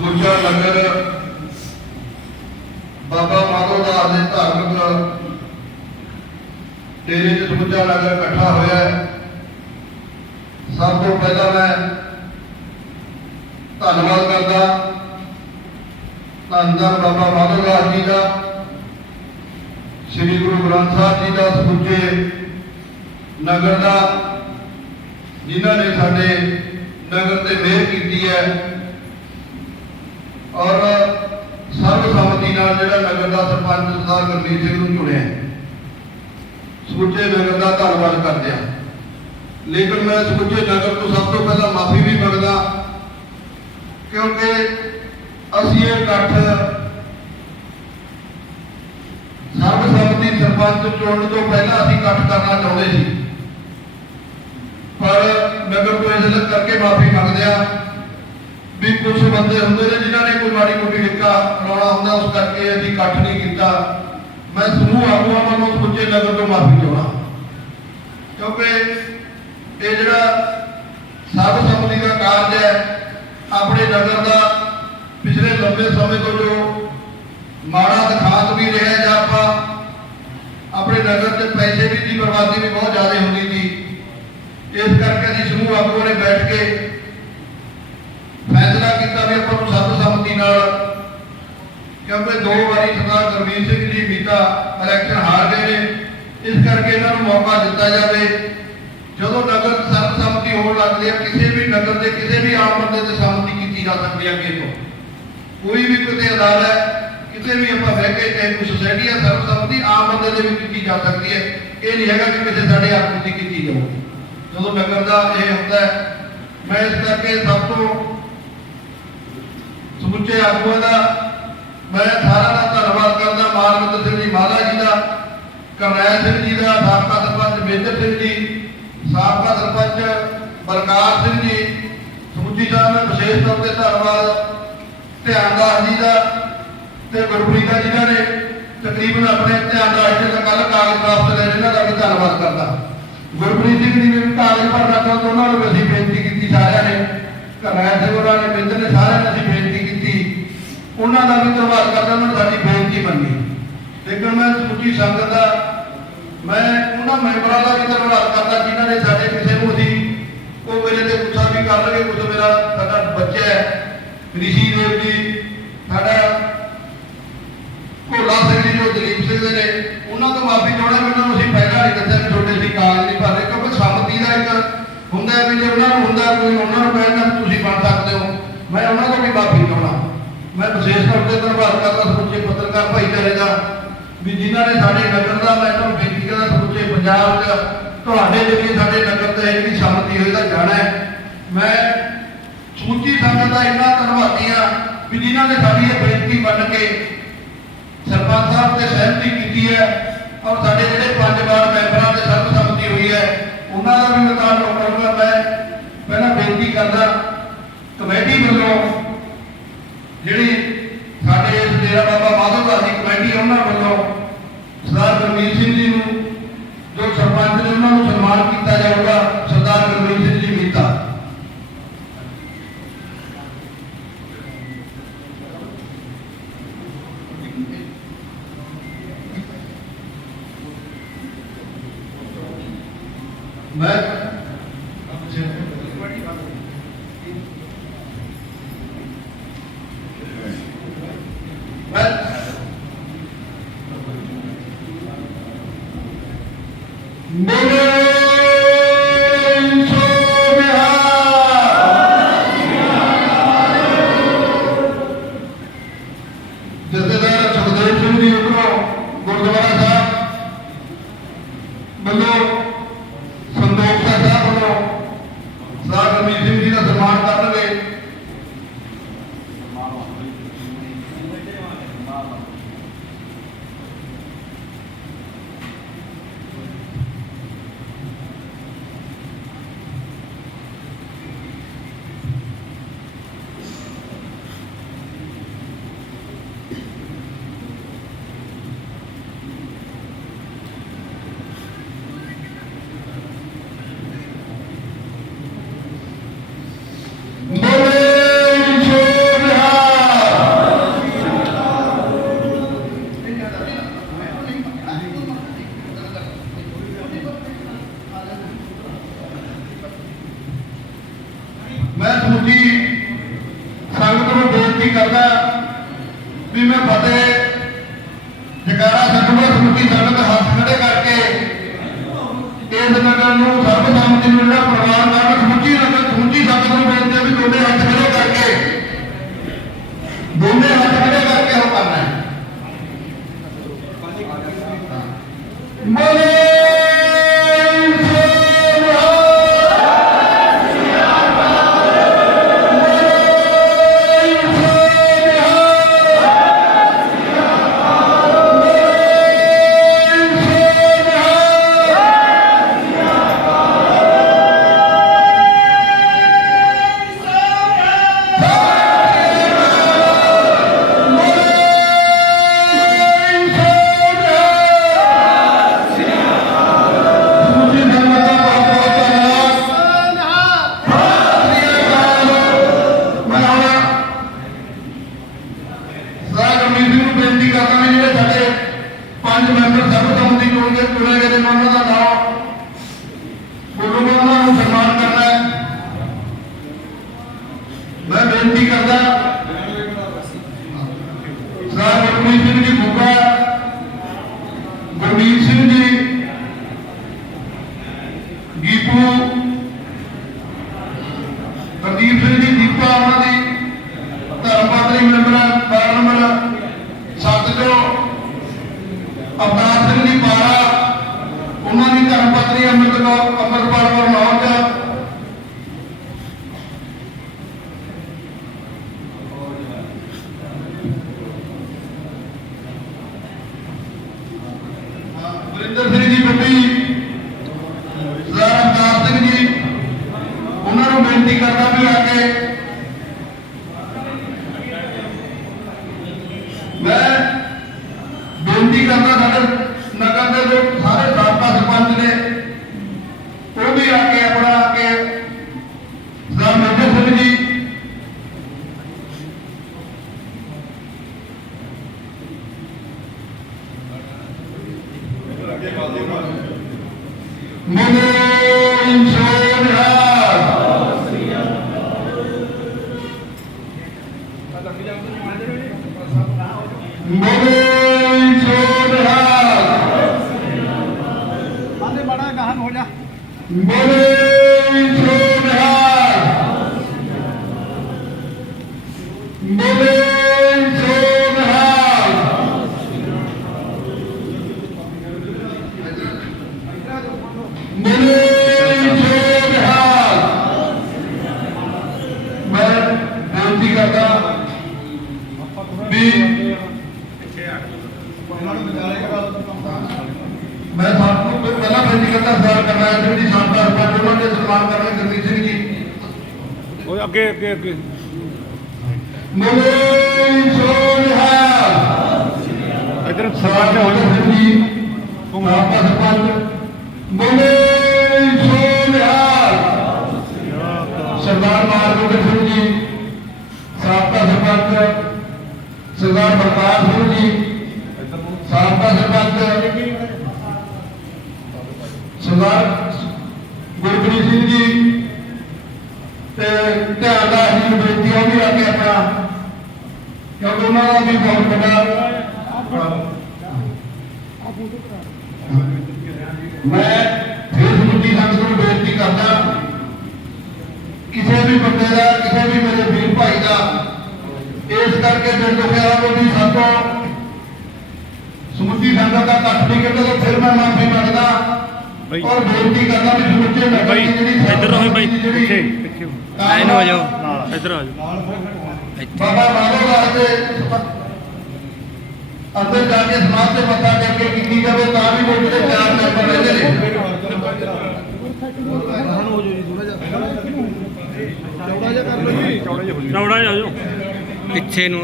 ਸਮੁੱਚਾ ਨਗਰ ਬਾਬਾ ਮਾਧੋ ਦਾਸ ਦੇ ਧਾਰਮਿਕ ਡੇਰੇ 'ਚ ਸਮੁੱਚਾ ਨਗਰ ਇਕੱਠਾ ਹੋਇਆ ਹੈ। ਸਭ ਤੋਂ ਪਹਿਲਾਂ ਮੈਂ ਧੰਨਵਾਦ ਕਰਦਾ ਧੰਨ ਬਾਬਾ ਮਾਧੋ ਦਾਸ ਜੀ ਦਾ, ਸ੍ਰੀ ਗੁਰੂ ਗ੍ਰੰਥ ਸਾਹਿਬ ਜੀ ਦਾ ਸਮੁੱਚੇ ਨਗਰ ਦਾ, ਜਿਨ੍ਹਾਂ ਨੇ ਸਾਡੇ ਨਗਰ ਤੇ ਮਿਹਰ ਕੀਤੀ ਹੈ। ਔਰ ਸਰਬਸੰਮਤੀ ਨਾਲ ਜਿਹੜਾ ਨਗਰ ਦਾ ਸਰਪੰਚ ਸਰਦਾਰ ਗੁਰਮੀਤ ਸਿੰਘ ਨੂੰ ਚੁਣਿਆ। ਸਮੁੱਚੇ ਨਗਰ ਦਾ ਧੰਨਵਾਦ ਕਰਦੇ ਹਾਂ ਲੇਕਿਨ ਮੈਂ ਸਮੁੱਚੇ ਨਗਰ ਤੋਂ ਸਭ ਤੋਂ ਪਹਿਲਾਂ ਮਾਫੀ ਵੀ ਮੰਗਦਾ, ਕਿਉਂਕਿ ਅਸੀਂ ਇਹ ਇਕੱਠ ਸਰਬਸੰਮਤੀ ਸਰਪੰਚ ਚੁਣਨ ਤੋਂ ਪਹਿਲਾਂ ਅਸੀਂ ਇਕੱਠ ਕਰਨਾ ਚਾਹੁੰਦੇ ਸੀ। ਪਰ ਨਗਰ ਤੋਂ ਇਸ ਕਰਕੇ ਮਾਫੀ ਮੰਗਦੇ ਆ ਵੀ ਕੁਝ ਬੰਦੇ ਹੁੰਦੇ ਨੇ ਜਿਨ੍ਹਾਂ ਨੇ ਕੋਈ ਮਾੜੀ ਮੋਟੀ ਹਿੱਕਾ ਲਾਉਣਾ ਹੁੰਦਾ, ਉਸ ਕਰਕੇ ਅਸੀਂ ਇਕੱਠ ਨਹੀਂ ਕੀਤਾ। ਮੈਂ ਸਮੂਹ ਆਗੂਆਂ ਵੱਲੋਂ ਸਮੁੱਚੇ ਨਗਰ ਤੋਂ ਮਾਫੀ ਚਾਹੁੰਦਾ। ਕਿਉਂਕਿ ਇਹ ਜਿਹੜਾ ਸਰਬ ਸੰਮਤੀ ਦਾ ਕਾਰਜ ਹੈ, ਆਪਣੇ ਨਗਰ ਦਾ ਪਿਛਲੇ ਲੰਬੇ ਸਮੇਂ ਤੋਂ ਜੋ ਮਾੜਾ ਦਿਖਾਤ ਵੀ ਰਿਹਾ ਜਾਂ ਆਪਾਂ ਆਪਣੇ ਨਗਰ 'ਚ ਪੈਸੇ ਵੀ ਦੀ ਬਰਬਾਦੀ ਵੀ ਬਹੁਤ ਜ਼ਿਆਦਾ ਹੁੰਦੀ ਸੀ, ਇਸ ਕਰਕੇ ਅਸੀਂ ਸਮੂਹ ਆਗੂਆਂ ਨੇ ਬੈਠ ਕੇ ਫੈਸਲਾ ਕੀਤਾ ਵੀ ਆਪਾਂ ਨੂੰ ਸਰਬਸੰਮਤੀ ਨਾਲ ਕਿਉਂਕਿ ਦੋ ਵਾਰੀ ਸਰਦਾਰ ਗੁਰਮੀਤ ਸਿੰਘ ਜੀ ਮੀਤਾ ਇਲੈਕਸ਼ਨ ਹਾਰ ਗਏ ਨੇ, ਇਸ ਕਰਕੇ ਇਹਨਾਂ ਨੂੰ ਮੌਕਾ ਦਿੱਤਾ ਜਾਵੇ। ਜਦੋਂ ਨਗਰ ਸਰਬਸੰਮਤੀ ਹੋਣ ਲੱਗਦੀ ਹੈ, ਕਿਸੇ ਵੀ ਨਗਰ ਦੇ ਕਿਸੇ ਵੀ ਆਮ ਬੰਦੇ ਦੇ ਸੰਮਤੀ ਕੀਤੀ ਜਾ ਸਕਦੀ ਹੈ ਅੱਗੇ ਤੋਂ। ਕੋਈ ਵੀ ਕਿਤੇ ਅਦਾਲਤ ਹੈ, ਕਿਤੇ ਵੀ ਆਪਾਂ ਬਹਿ ਕੇ ਚਾਹੇ ਕੋਈ ਸੁਸਾਇਟੀ ਹੈ ਸਰਬਸੰਮਤੀ ਆਮ ਬੰਦੇ ਦੇ ਵੀ ਕੀਤੀ ਜਾ ਸਕਦੀ ਹੈ। ਇਹ ਨਹੀਂ ਹੈਗਾ ਕਿ ਕਿਸੇ ਸਾਡੇ ਆਪ ਦੀ ਕੀਤੀ ਜਾਊ ਜਦੋਂ ਨਗਰ ਦਾ ਇਹ ਹੁੰਦਾ ਹੈ, ਮੈਂ ਇਸ ਕਰਕੇ ਸਭ ਤੋਂ ਸਮੁੱਚੇ ਆਗੂਆਂ ਦਾ ਮੈਂ ਸਾਰਿਆਂ ਦਾ ਧੰਨਵਾਦ ਕਰਦਾ। ਮਾਨਵਿੰਦਰ ਸਿੰਘ ਜੀ ਮਾਲਾ ਜੀ ਦਾ, ਕਰਨੈਲ ਸਿੰਘ ਜੀ ਦਾ, ਸਾਬਕਾ ਸਰਪੰਚ ਮੇਜਰ ਸਿੰਘ ਜੀ, ਸਾਬਕਾ ਸਰਪੰਚ ਬਲਕਾਰ ਸਿੰਘ ਜੀ, ਸਮੁੱਚੀ ਸਾਹਿਬ ਦਾ ਵਿਸ਼ੇਸ਼ ਤੌਰ ਤੇ ਧੰਨਵਾਦ। ਧਿਆਨਦਾਸ ਜੀ ਦਾ ਤੇ ਗੁਰਪ੍ਰੀਤ ਦਾ ਨੇ, ਤਕਰੀਬਨ ਆਪਣੇ ਧਿਆਨਦਾਸ ਜੀ ਦਾ ਕੱਲ ਕਾਗਜ਼ ਪ੍ਰਾਪਤ ਕਰੇ ਜਿਨ੍ਹਾਂ ਦਾ ਵੀ ਧੰਨਵਾਦ ਕਰਦਾ। ਗੁਰਪ੍ਰੀਤ ਸਿੰਘ ਜੀ ਨੇ ਕਾਗਜ਼ ਭਰਨਾ ਚਾਹੁੰਦੇ ਉਹਨਾਂ ਨੂੰ ਅਸੀਂ ਬੇਨਤੀ ਕੀਤੀ ਸਾਰਿਆਂ ਨੇ। ਕਰਨੈਲ ਸਿੰਘ ਉਹਨਾਂ ਨੇ ਮਿੰਦਰ ਨੇ ਸਾਰਿਆਂ ਦਾ ਵੀ ਧੰਨਵਾਦ ਕਰਦਾ ਉਹਨਾਂ ਸਾਡੀ ਬੇਨਤੀ ਮੰਨੀ। ਲੇਕਿਨ ਮੈਂ ਸਮੁੱਚੀ ਸੰਗਤ ਦਾ, ਮੈਂ ਉਹਨਾਂ ਮੈਂਬਰਾਂ ਦਾ ਵੀ ਧੰਨਵਾਦ ਕਰਦਾ, ਜਿਨ੍ਹਾਂ ਨੇ ਸਾਡੇ ਕਿਸੇ ਨੂੰ ਅਸੀਂ ਉਹ ਮੇਰੇ ਤੇ ਗੁੱਸਾ ਵੀ ਕਰ ਲਗੇ ਕੁਝ ਮੇਰਾ ਸਾਡਾ ਬੱਚਾ ਹੈ, ਰਿਸ਼ੀ ਦੇਵ ਜੀ, ਸਾਡਾ ਭੋਲਾ ਸਿੰਘ ਜੀ, ਜੋ ਦਲੀਪ ਸਿੰਘ ਦੇ ਨੇ, ਉਹਨਾਂ ਤੋਂ ਮਾਫੀ ਚਾਹੁੰਦਾ ਵੀ ਅਸੀਂ ਪਹਿਲਾਂ ਨਹੀਂ ਦੱਸਿਆ ਵੀ ਤੁਹਾਡੇ ਅਸੀਂ ਕਾਗਜ਼ ਨਹੀਂ ਭਰਦੇ, ਕਿਉਂਕਿ ਸੰਮਤੀ ਦਾ ਇੱਕ ਹੁੰਦਾ ਵੀ ਜੇ ਉਹਨਾਂ ਨੂੰ ਹੁੰਦਾ, ਕੋਈ ਉਹਨਾਂ ਨੂੰ ਕਹਿਣਾ ਤੁਸੀਂ ਬਣ ਸਕਦੇ ਹੋ। ਮੈਂ ਉਹਨਾਂ ਤੋਂ ਵੀ ਮਾਫੀ ਚਾਹੁੰਦਾ। ਮੈਂ ਵਿਸ਼ੇਸ਼ ਤੌਰ ਤੇ ਧੰਨਵਾਦ ਕਰਦਾ ਸਮੁੱਚੇ ਪੱਤਰਕਾਰ ਭਾਈਚਾਰੇ ਦਾ ਵੀ ਜਿਨ੍ਹਾਂ ਨੇ ਸਾਡੇ ਨਗਰ ਦਾ ਮੈਂ ਤੁਹਾਨੂੰ ਬੇਨਤੀ ਕਰਦਾ ਸਮੁੱਚੇ ਪੰਜਾਬ 'ਚ ਤੁਹਾਡੇ ਜਿਹੜੇ ਸਾਡੇ ਨਗਰ ਤੇ ਜਿਹੜੀ ਸੰਮਤੀ ਹੋਈ ਦਾ ਜਾਣਾ ਹੈ। ਮੈਂ ਸਮੁੱਚੀ ਸੰਗਤ ਦਾ ਇੰਨਾ ਧੰਨਵਾਦੀ ਆ ਵੀ ਜਿਨ੍ਹਾਂ ਨੇ ਸਾਡੀ ਇਹ ਬੇਨਤੀ ਮੰਨ ਕੇ ਸਰਪੰਚ ਸਾਹਿਬ ਤੇ ਸਹਿਮਤੀ ਕੀਤੀ ਹੈ ਔਰ ਸਾਡੇ ਜਿਹੜੇ ਪੰਜ ਵਾਰ ਮੈਂਬਰਾਂ ਦੇ ਸਰਬਸੰਮਤੀ ਹੋਈ ਹੈ, ਉਹਨਾਂ ਦਾ ਵੀ ਮੈਂ ਤੁਹਾਨੂੰ ਕਰੂੰਗਾ ਮੈਂ ਪਹਿਲਾਂ ਬੇਨਤੀ ਕਰਦਾ ਕਮੇਟੀ ਵੱਲੋਂ ਜਿਹੜੀ ਸਾਡੇ ਇਸ ਡੇਰਾ ਬਾਬਾ ਮਾਧੋ ਦਾਸ ਦੀ ਕਮੇਟੀ, ਉਹਨਾਂ ਵੱਲੋਂ ਸਰਦਾਰ ਗੁਰਮੀਤ ਸਿੰਘ ਜੀ ਨੂੰ ਜੋ ਸਰਪੰਚ ਨੇ, ਉਹਨਾਂ ਨੂੰ ਸਨਮਾਨ ਕੀਤਾ ਜਾਊਗਾ ਸਰਦਾਰ ਗੁਰਮੀਤ ਸਿੰਘ ਜੀ ਮੀਤਾ ਮੈਂ ਮੈਂ ਮੇਰੇ ਸੋਮਿਆ ਜਥੇਦਾਰ ਸੁਖਦੇਵ ਸਿੰਘ ਜੀ ਉੱਪਰੋਂ ਗੁਰਦੁਆਰਾ ਸਾਹਿਬ ਵੱਲੋਂ ਸੰਦੋਖ ਦਾ ਬੇਨਤੀ ਕਰਦਾ ਵੀ ਮੈਂ ਫਤਿਹ ਜਗਾਰਾ ਸੰਗਠਨ ਸਮੁੱਚੀ ਸੰਗਤ ਹੱਥ ਖੜੇ ਇਸ ਨਗਰ ਨੂੰ ਸਰਬਸੰਮਤੀ ਨੂੰ ਜਿਹੜਾ ਪ੍ਰਵਾਨ ਕਰਨ ਸਮੁੱਚੀ ਨਗਰ ਸਮੁੱਚੀ ਸੰਗਤ ਨੂੰ ਬੇਨਤੀ ਹੈ ਵੀ ਦੋਨੇ ਹੱਥ ਖੜੇ ਕਰਕੇ, ਦੋਨੇ ਹੱਥ ਖੜੇ ਕਰਕੇ ਉਹ ਕਰਨਾ ਹੈ। ਬੇਨਤੀ ਸਾਡੇ ਨਗਰ ਦੇ ਜੋ ਸਾਰੇ ਸਾਬਕਾ ਸਰਪੰਚ ਨੇ, ਉਹ ਵੀ ਆ ਕੇ ਆਪਣਾ ਆ ਕੇ ਸਰਦਾਰ ਮੇਜਰ ਸਿੰਘ ਜੀ। ਮੋਨ ਮੋਨ ਸੋਨਿਹਾਰ ਮੋਨ ਸੋਨਿਹਾਰ ਮੋਨ ਸੋਨਿਹਾਰ ਮੈਂ ਬੇਨਤੀ ਕਰਦਾ ਵੀ ਮੈਂ ਸਭ ਨੂੰ ਪਹਿਲਾਂ ਬੇਨਤੀ ਕਰਦਾ ਸਰ ਕਰਨਾ ਸਿੰਘ ਜੀ ਸਾਡਾ ਸਰਪੰਚ ਉਹਨਾਂ ਦੇ ਸਨਮਾਨ ਕਰਨਾ ਗੁਰਦੀਪ ਸਿੰਘ ਜੀ ਉਹ ਅੱਗੇ ਅੱਗੇ ਅੱਗੇ। ਮੋਨੇ ਸੋਨਿਹਾਰ ਇਧਰ ਸਰਪੰਚ ਸਰਪੰਚ ਹੋ ਜਾ ਧਿਆਨ ਦਾ ਅਸੀਂ ਬੇਨਤੀ ਉਹ ਵੀ ਆ ਕੇ ਆਪਣਾ ਕਿਉਂਕਿ ਉਹਨਾਂ ਦਾ ਵੀ ਬਹੁਤ ਵੱਡਾ ਮੈਂ ਫਿਰ ਸਮੁੱਚੀ ਸੰਗਤ ਨੂੰ ਬੇਨਤੀ ਕਰਦਾ ਕਿਸੇ ਵੀ ਬੰਦੇ ਦਾ ਕਿਸੇ ਵੀ ਮੇਰੇ ਵੀਰ ਭਾਈ ਦਾ ਇਸ ਕਰਕੇ ਦਿਲ ਦੁਖਿਆ ਹੋ ਵੀ ਸਾਤੋਂ ਸਮੁੱਚੀ ਸੰਗਤ ਦਾ ਇਕੱਠ ਨਹੀਂ ਕੀਤਾ ਤਾਂ ਫਿਰ ਮੈਂ ਮਾਫੀ ਮੰਗਦਾ ਬਾਈ। ਔਰ ਬੇਨਤੀ ਕਰਦਾ ਵੀ ਸਮੁੱਚੇ ਨਗਰ ਬਾਈ ਦੀ ਜਿਹੜੀ ਇੱਧਰ ਰਹੋ ਬਾਈ ਜਿਹੜੀ ਪਿੱਛੇ ਪਿੱਛੇ ਆਏ ਨੂੰ ਹੋ ਜਾਓ। ਨਾਲ ਇੱਧਰ ਆ ਜਾਓ। ਬਾਬਾ ਮਾਧੋ ਵਾਸਤੇ ਅੰਦਰ ਜਾ ਕੇ ਸਮਾਜ ਤੇ ਮੱਥਾ ਟੇਕ ਕੇ ਕੀਤੀ ਜਾਵੇ ਤਾਂ ਵੀ ਉਹ ਜਿਹੜੇ ਚਾਰ ਮੈਂਬਰ ਰਹਿੰਦੇ ਨੇ। ਚੌੜਾ ਜਾ। ਜਾਓ ਪਿੱਛੇ ਨੂੰ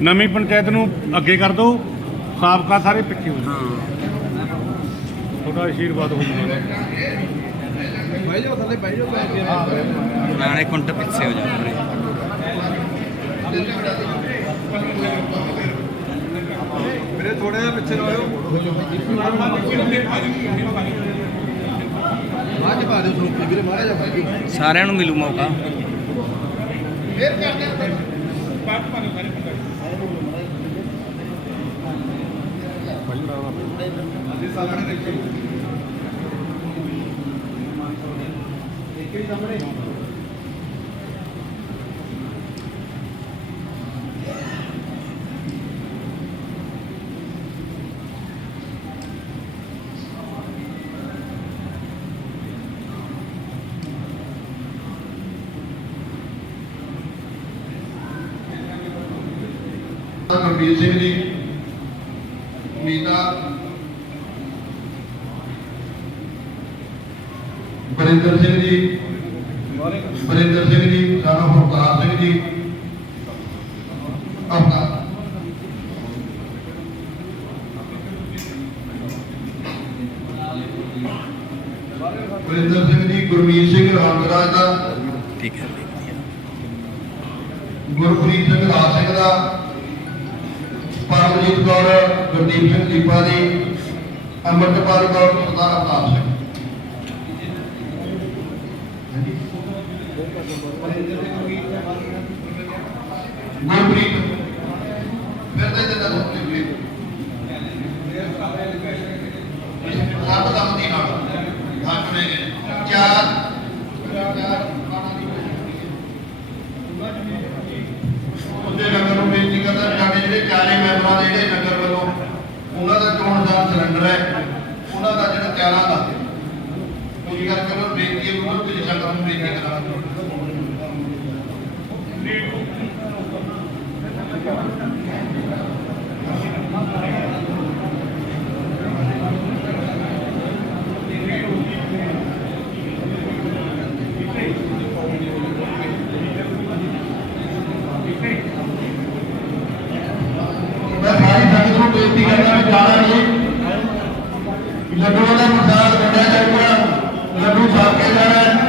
ਨਵੀਂ ਪੰਚਾਇਤ ਨੂੰ ਅੱਗੇ ਕਰ ਦਿਓ ਸਾਬਕਾ ਸਾਰੇ ਪਿੱਛੇ ਹੋ ਜਾਓ ਹਾਂ ਤੁਹਾਡਾ ਆਸ਼ੀਰਵਾਦ ਹੋ ਜਾਊਗਾ ਬਹਿ ਜਾਓ ਥੱਲੇ ਬਹਿ ਜਾਓ ਨਾਲੇ ਕੁੰਟ ਪਿੱਛੇ ਹੋ ਜਾ ਪੂਰੇ ਮੇਰੇ ਥੋੜਾ ਜਿਹਾ ਪਿੱਛੇ ਰਹੋ ਮਾਝ ਪਾ ਦਿਓ ਸਰੂਪੀ ਵੀਰੇ ਮਾੜਾ ਜਿਹਾ ਭਾਈ ਸਾਰਿਆਂ ਨੂੰ ਮਿਲੂ ਮੌਕਾ। ਫੇਰ ਕਰਦੇ ਹਾਂ ਗੁਰਬੀਰ ਸਿੰਘ ਜੀ ਮੀਤਾ ਬਰਿੰਦਰ ਸਿੰਘ ਜੀ ਬਰਿੰਦਰ ਸਿੰਘ ਜੀ ਸਾਡਾ ਫਰਕਾਰ ਸਿੰਘ ਜੀ ਆਪਣਾ। ਬਰਿੰਦਰ ਸਿੰਘ ਜੀ ਗੁਰਮੀਤ ਸਿੰਘ ਰਾਮਰਾਜ ਦਾ। ਠੀਕ ਹੈ ਗੁਰਪ੍ਰੀਤ ਸਿੰਘ ਰਾਜ ਸਿੰਘ ਦਾ। ਪਰਮਜੀਤ ਕੌਰ ਗੁਰਦੀਪ ਸਿੰਘ ਦੀਪਾ ਦੀ ਅੰਮ੍ਰਿਤਪਾਲ ਕੌਰ ਸਰਦਾਰ ਅਵਤਾਰ ਸਿੰਘ। ਗੁਰਪ੍ਰੀਤ ठीक है करो बेटी को तो लिखा करो बेटी का नाम मैं भाई धनी को बेनती करना मैं जाना नहीं लड्डू जरूर बाकी